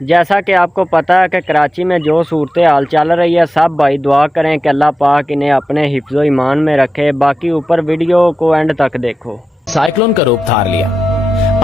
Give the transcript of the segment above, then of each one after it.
جیسا کہ آپ کو پتہ ہے کہ کراچی میں جو صورتحال چل رہی ہے، سب بھائی دعا کریں کہ اللہ پاک انہیں اپنے حفظ و ایمان میں رکھے۔ باقی اوپر ویڈیو کو اینڈ تک دیکھو۔ سائیکلون کا روپ دھار لیا،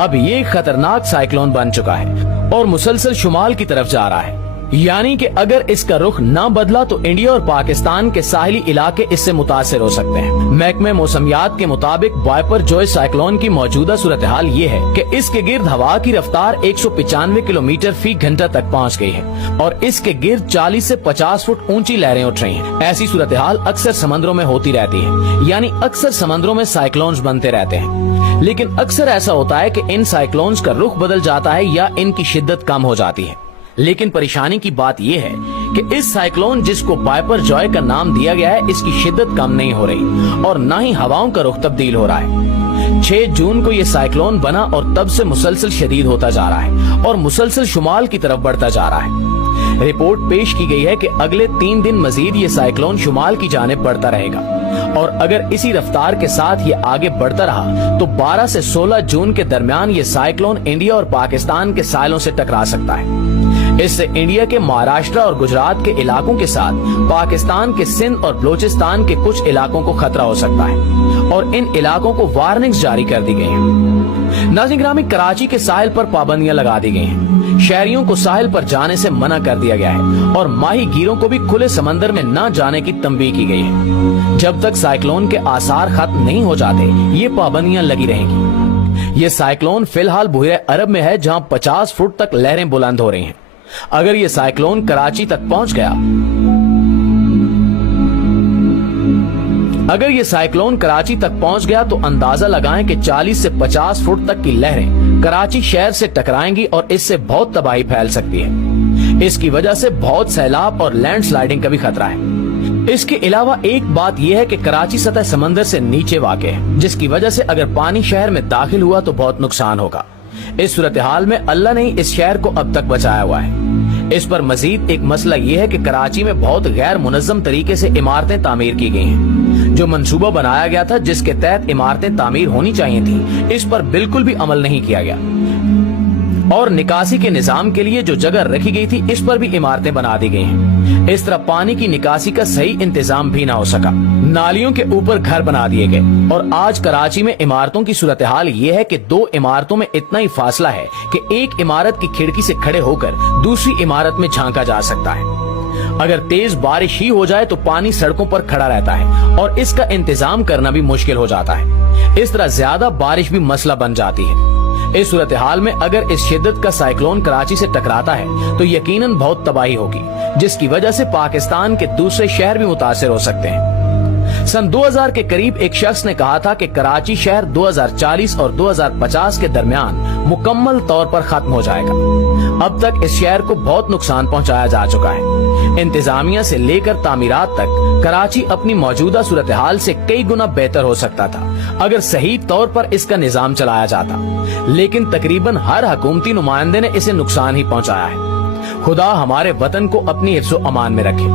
اب یہ ایک خطرناک سائیکلون بن چکا ہے اور مسلسل شمال کی طرف جا رہا ہے، یعنی کہ اگر اس کا رخ نہ بدلا تو انڈیا اور پاکستان کے ساحلی علاقے اس سے متاثر ہو سکتے ہیں۔ محکمہ موسمیات کے مطابق وائپر جوئے سائیکلون کی موجودہ صورتحال یہ ہے کہ اس کے گرد ہوا کی رفتار 195 کلومیٹر فی گھنٹہ تک پہنچ گئی ہے اور اس کے گرد 40 سے 50 فٹ اونچی لہریں اٹھ رہی ہیں۔ ایسی صورتحال اکثر سمندروں میں ہوتی رہتی ہے، یعنی اکثر سمندروں میں سائیکلونز بنتے رہتے ہیں، لیکن اکثر ایسا ہوتا ہے کہ ان سائیکلونز کا رخ بدل جاتا ہے یا ان کی شدت کم ہو جاتی ہے۔ لیکن پریشانی کی بات یہ ہے کہ اس سائیکلون جس کو وائپر جوئے کا نام دیا گیا ہے، اس کی شدت کم نہیں ہو رہی اور نہ ہی ہواؤں کا رخ تبدیل ہو رہا ہے۔ 6 جون کو یہ سائیکلون بنا اور تب سے مسلسل شدید ہوتا جا رہا ہے اور مسلسل شمال کی طرف بڑھتا جا رہا ہے۔ رپورٹ پیش کی گئی ہے کہ اگلے 3 دن مزید یہ سائیکلون شمال کی جانب بڑھتا رہے گا اور اگر اسی رفتار کے ساتھ یہ آگے بڑھتا رہا تو 12 سے 16 جون کے درمیان یہ سائیکلون انڈیا اور پاکستان کے ساحلوں سے ٹکرا سکتا ہے۔ اس سے انڈیا کے مہاراشٹر اور گجرات کے علاقوں کے ساتھ پاکستان کے سندھ اور بلوچستان کے کچھ علاقوں کو خطرہ ہو سکتا ہے اور ان علاقوں کو وارننگز جاری کر دی گئی ہیں۔ ناظرین گرامی، کراچی کے ساحل پر پابندیاں لگا دی گئی ہیں، شہریوں کو ساحل پر جانے سے منع کر دیا گیا ہے اور ماہی گیروں کو بھی کھلے سمندر میں نہ جانے کی تنبیہ کی گئی ہے۔ جب تک سائیکلون کے آثار ختم نہیں ہو جاتے یہ پابندیاں لگی رہیں گی۔ یہ سائیکلون فی الحال بحیرہ عرب میں ہے جہاں 50 فٹ تک لہریں بلند ہو رہی ہیں۔ اگر یہ سائیکلون کراچی تک پہنچ گیا تو اندازہ لگائیں کہ 40 سے 50 فٹ تک کی لہریں کراچی شہر سے ٹکرائیں گی اور اس سے بہت تباہی پھیل سکتی ہے۔ اس کی وجہ سے بہت سیلاب اور لینڈ سلائیڈنگ کا بھی خطرہ ہے۔ اس کے علاوہ ایک بات یہ ہے کہ کراچی سطح سمندر سے نیچے واقع ہے، جس کی وجہ سے اگر پانی شہر میں داخل ہوا تو بہت نقصان ہوگا۔ اس صورتحال میں اللہ نے اس شہر کو اب تک بچایا ہوا ہے۔ اس پر مزید ایک مسئلہ یہ ہے کہ کراچی میں بہت غیر منظم طریقے سے عمارتیں تعمیر کی گئی ہیں۔ جو منصوبہ بنایا گیا تھا جس کے تحت عمارتیں تعمیر ہونی چاہیے تھیں، اس پر بالکل بھی عمل نہیں کیا گیا اور نکاسی کے نظام کے لیے جو جگہ رکھی گئی تھی اس پر بھی عمارتیں بنا دی گئی ہیں۔ اس طرح پانی کی نکاسی کا صحیح انتظام بھی نہ ہو سکا، نالیوں کے اوپر گھر بنا دیے گئے اور آج کراچی میں عمارتوں کی صورتحال یہ ہے کہ 2 عمارتوں میں اتنا ہی فاصلہ ہے کہ ایک عمارت کی کھڑکی سے کھڑے ہو کر دوسری عمارت میں جھانکا جا سکتا ہے۔ اگر تیز بارش ہی ہو جائے تو پانی سڑکوں پر کھڑا رہتا ہے اور اس کا انتظام کرنا بھی مشکل ہو جاتا ہے۔ اس طرح زیادہ بارش بھی مسئلہ بن جاتی ہے۔ اس صورتحال میں اگر اس شدت کا سائیکلون کراچی سے ٹکراتا ہے تو یقیناً بہت تباہی ہوگی، جس کی وجہ سے پاکستان کے دوسرے شہر بھی متاثر ہو سکتے ہیں۔ سن 2000 کے قریب ایک شخص نے کہا تھا کہ کراچی شہر 2040 اور 2050 کے درمیان مکمل طور پر ختم ہو جائے گا۔ اب تک اس شہر کو بہت نقصان پہنچایا جا چکا ہے۔ انتظامیہ سے لے کر تعمیرات تک کراچی اپنی موجودہ صورتحال سے کئی گنا بہتر ہو سکتا تھا اگر صحیح طور پر اس کا نظام چلایا جاتا، لیکن تقریباً ہر حکومتی نمائندے نے اسے نقصان ہی پہنچایا ہے۔ خدا ہمارے وطن کو اپنی حفظ و امان میں رکھے۔